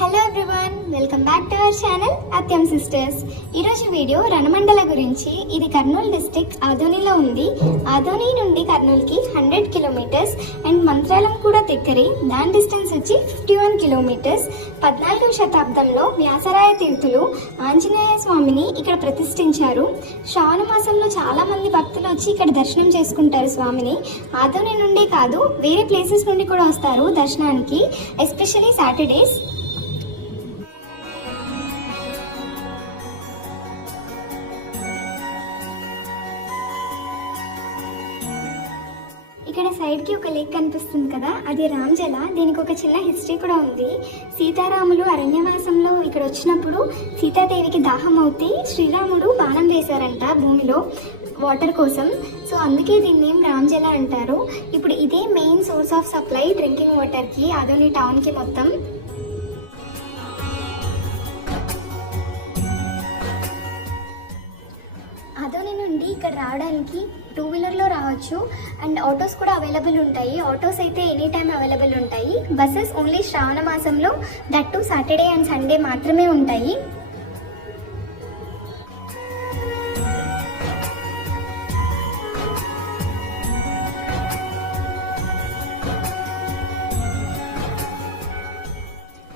Hello everyone, welcome back to our channel Atyam sisters. ఈరోజు video Ranamandala గురించి. ఇది కర్నూలు డిస్ట్రిక్ట్ ఆదోనిలో ఉంది. ఆదోని నుండి కర్నూలుకి 100 కిలోమీటర్స్ అండ్ మంత్రాలం కూడా దగ్గరే. దాని డిస్టెన్స్ వచ్చి 51 కిలోమీటర్స్. 14వ శతాబ్దంలో వ్యాసరాయ తీర్థులు ఆంజనేయ స్వామిని ఇక్కడ ప్రతిష్ఠించారు. శ్రావణ మాసంలో చాలా మంది భక్తులు వచ్చి ఇక్కడ దర్శనం చేసుకుంటారు స్వామిని. ఆదోని నుండి కాదు, వేరే ప్లేసెస్ నుండి కూడా వస్తారు దర్శనానికి, ఎస్పెషలీ సాటర్డేస్. ఇక్కడ సైడ్కి ఒక లేక్ కనిపిస్తుంది కదా, అది రామ్జల. దీనికి ఒక చిన్న హిస్టరీ కూడా ఉంది. సీతారాములు అరణ్యవాసంలో ఇక్కడ వచ్చినప్పుడు సీతాదేవికి దాహం అవుతే శ్రీరాముడు బాణం వేశారంట భూమిలో వాటర్ కోసం. సో అందుకే దీని నేమ్ రామ్జల అంటారు. ఇప్పుడు ఇదే main source of supply drinking వాటర్కి ఆదోని టౌన్కి మొత్తం. ఆదోని నుండి ఇక్కడ రావడానికి 2 వీలర్లో రావచ్చు అండ్ ఆటోస్ కూడా అవైలబుల్ ఉంటాయి. ఆటోస్ అయితే ఎనీ టైం అవైలబుల్ ఉంటాయి. బస్సెస్ ఓన్లీ శ్రావణ మాసంలో, that to Saturday and Sunday మాత్రమే ఉంటాయి.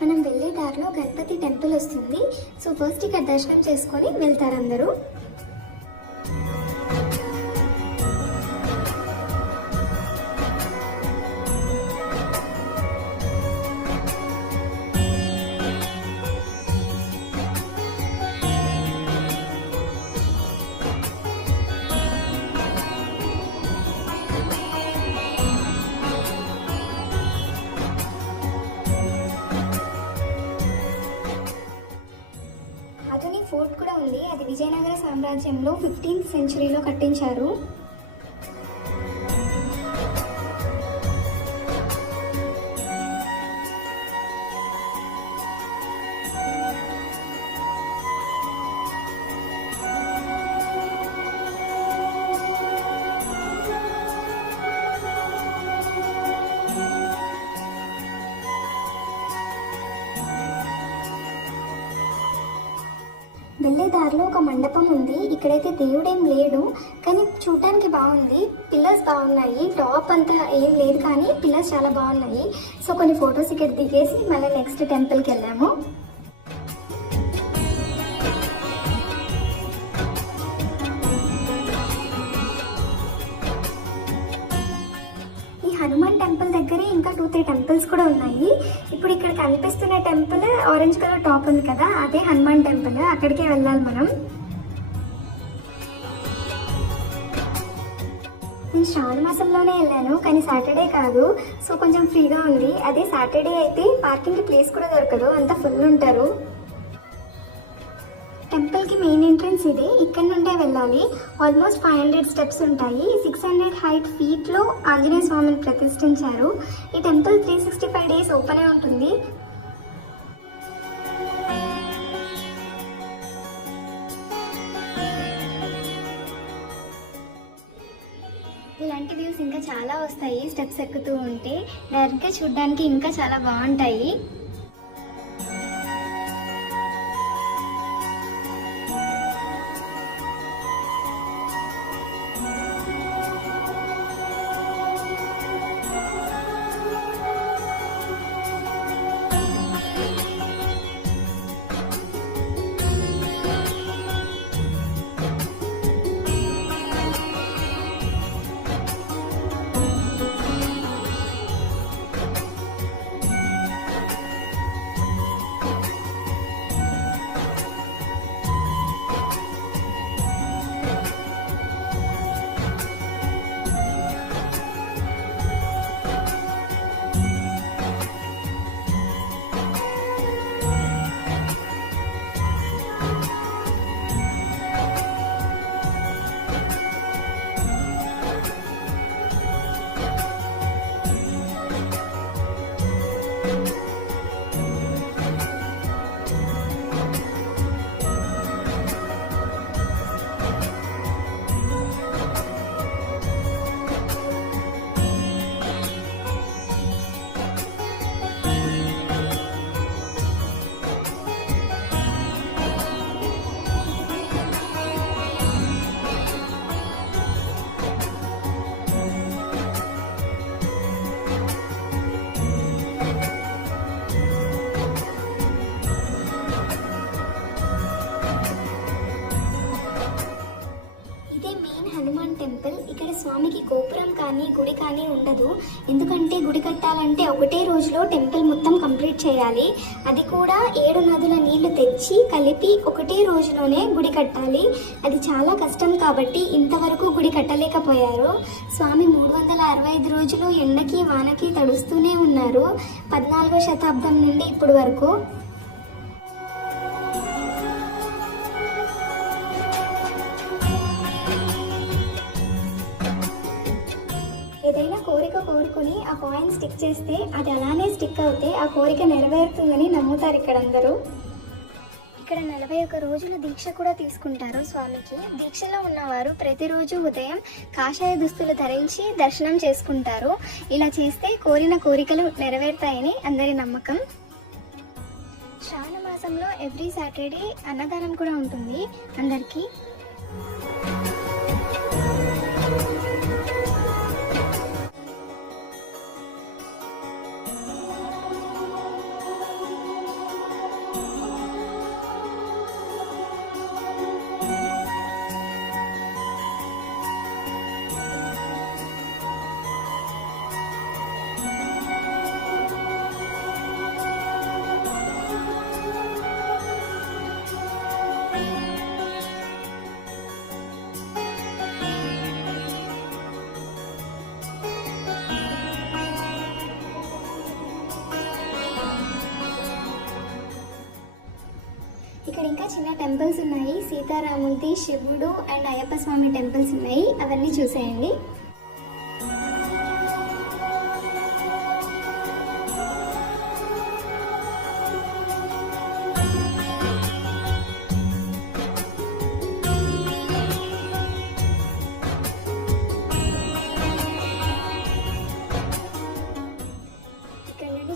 మనం వెళ్ళే దారిలో గణపతి టెంపుల్ వస్తుంది. సో ఫస్ట్ ఇక్కడ దర్శనం చేసుకొని వెళ్తారు అందరూ. ఆదోని ఫోర్ట్ కూడా ఉంది. అది విజయనగర సామ్రాజ్యంలో 15th సెంచరీలో కట్టించారు. వెళ్ళే దారిలో ఒక మండపం ఉంది. ఇక్కడైతే దేవుడేం లేడు, కానీ చూడటానికి బాగుంది. పిల్లర్స్ బాగున్నాయి. టాప్ అంతా ఏం లేదు కానీ పిల్లర్స్ చాలా బాగున్నాయి. సో కొన్ని ఫొటోస్ ఇక్కడ దిగేసి మళ్ళీ నెక్స్ట్ టెంపుల్కి వెళ్ళాము. హనుమాన్ టెంపుల్ దగ్గరే ఇంకా 2-3 టెంపుల్స్ కూడా ఉన్నాయి. ఇప్పుడు ఇక్కడ కనిపిస్తున్న టెంపుల్ ఆరెంజ్ కలర్ టాప్ ఉంది కదా, అదే హనుమాన్ టెంపుల్. అక్కడికే వెళ్ళాలి మనం. నేను శ్రావణ మాసంలోనే వెళ్ళాను, కానీ సాటర్డే కాదు. సో కొంచెం ఫ్రీగా ఉంది. అదే సాటర్డే అయితే పార్కింగ్కి ప్లేస్ కూడా దొరకదు, అంతా ఫుల్ ఉంటారు. టెంపుల్కి మెయిన్ ఎంట్రన్స్ ఇదే, ఇక్కడ నుండే వెళ్ళాలి. ఆల్మోస్ట్ 500 స్టెప్స్ ఉంటాయి. 600 హైట్ ఫీట్లో ఆంజనేయ స్వామిని ప్రతిష్ఠించారు. ఈ టెంపుల్ 365 డేస్ ఓపెనే ఉంటుంది. ఇలాంటి వ్యూస్ ఇంకా చాలా వస్తాయి స్టెప్స్ ఎక్కుతూ ఉంటే. డైరెక్ట్గా చూడడానికి ఇంకా చాలా బాగుంటాయి. గుడి కానీ ఉండదు. ఎందుకంటే గుడి కట్టాలంటే ఒకటే రోజులో టెంపుల్ మొత్తం కంప్లీట్ చేయాలి. అది కూడా 7 నదుల నీళ్లు తెచ్చి కలిపి ఒకటే రోజులోనే గుడి కట్టాలి. అది చాలా కష్టం కాబట్టి ఇంతవరకు గుడి కట్టలేకపోయారు. స్వామి 365 రోజులు ఎండకి వానకి తడుస్తూనే ఉన్నారు 14వ శతాబ్దం నుండి ఇప్పటి వరకు. ఏదైనా కోరిక కోరుకుని ఆ కాయిన్ స్టిక్ చేస్తే అది అలానే స్టిక్ అవుతే ఆ కోరిక నెరవేరుతుందని నమ్ముతారు ఇక్కడ అందరూ. ఇక్కడ 41 రోజుల దీక్ష కూడా తీసుకుంటారు స్వామికి. దీక్షలో ఉన్నవారు ప్రతిరోజు ఉదయం కాషాయ దుస్తులు ధరించి దర్శనం చేసుకుంటారు. ఇలా చేస్తే కోరిన కోరికలు నెరవేరుతాయని అందరి నమ్మకం. శ్రావణ మాసంలో ఎవ్రీ సాటర్డే అన్నదానం కూడా ఉంటుంది అందరికీ. ఇక్కడ ఇంకా చిన్న టెంపుల్స్ ఉన్నాయి. సీతారాములది, శివుడు అండ్ అయ్యప్ప స్వామి టెంపుల్స్ ఉన్నాయి. అవన్నీ చూసేయండి.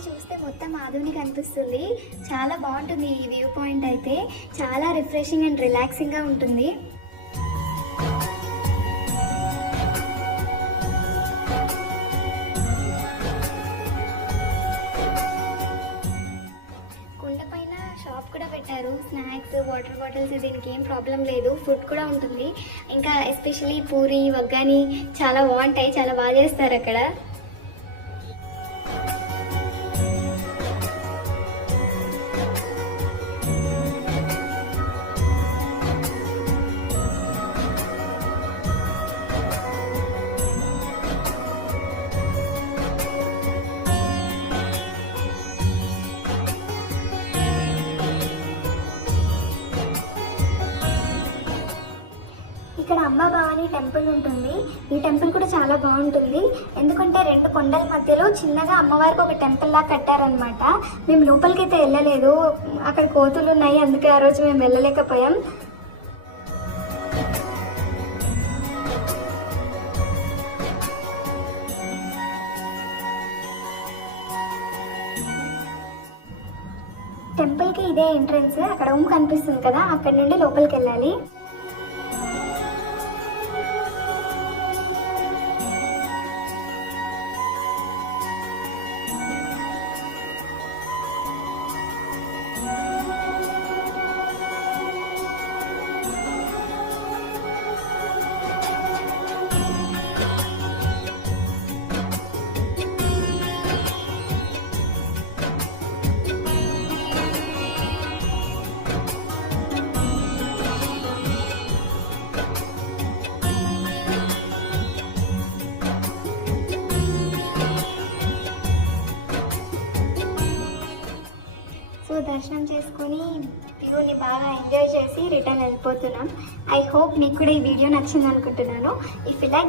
చూస్తే మొత్తం ఆధునిక అనిపిస్తుంది. చాలా బాగుంటుంది ఈ వ్యూ పాయింట్ అయితే. చాలా రిఫ్రెషింగ్ అండ్ రిలాక్సింగ్గా ఉంటుంది. కొండపైన షాప్ కూడా పెట్టారు. స్నాక్స్, వాటర్ బాటిల్స్, దీనికి ఏం ప్రాబ్లం లేదు. ఫుడ్ కూడా ఉంటుంది. ఇంకా ఎస్పెషలీ పూరి, వగ్గాని చాలా బాగుంటాయి. చాలా బాగా చేస్తారు అక్కడ. ఇక్కడ అమ్మ భవాని టెంపుల్ ఉంటుంది. ఈ టెంపుల్ కూడా చాలా బాగుంటుంది. ఎందుకంటే 2 కొండల మధ్యలో చిన్నగా అమ్మవారికి ఒక టెంపుల్ లా కట్టారనమాట. మేము లోపలికి అయితే వెళ్ళలేదు, అక్కడ కోతులు ఉన్నాయి, అందుకే ఆ రోజు మేము వెళ్ళలేకపోయాం. టెంపుల్కి ఇదే ఎంట్రన్స్. అక్కడ ఓం కనిపిస్తుంది కదా, అక్కడ నుండి లోపలికి వెళ్ళాలి. దర్శనం చేసుకొని వ్యూని బాగా ఎంజాయ్ చేసి రిటర్న్ వెళ్ళిపోతున్నాం. ఐ హోప్ మీకు కూడా ఈ వీడియో నచ్చింది అనుకుంటున్నాను. If you like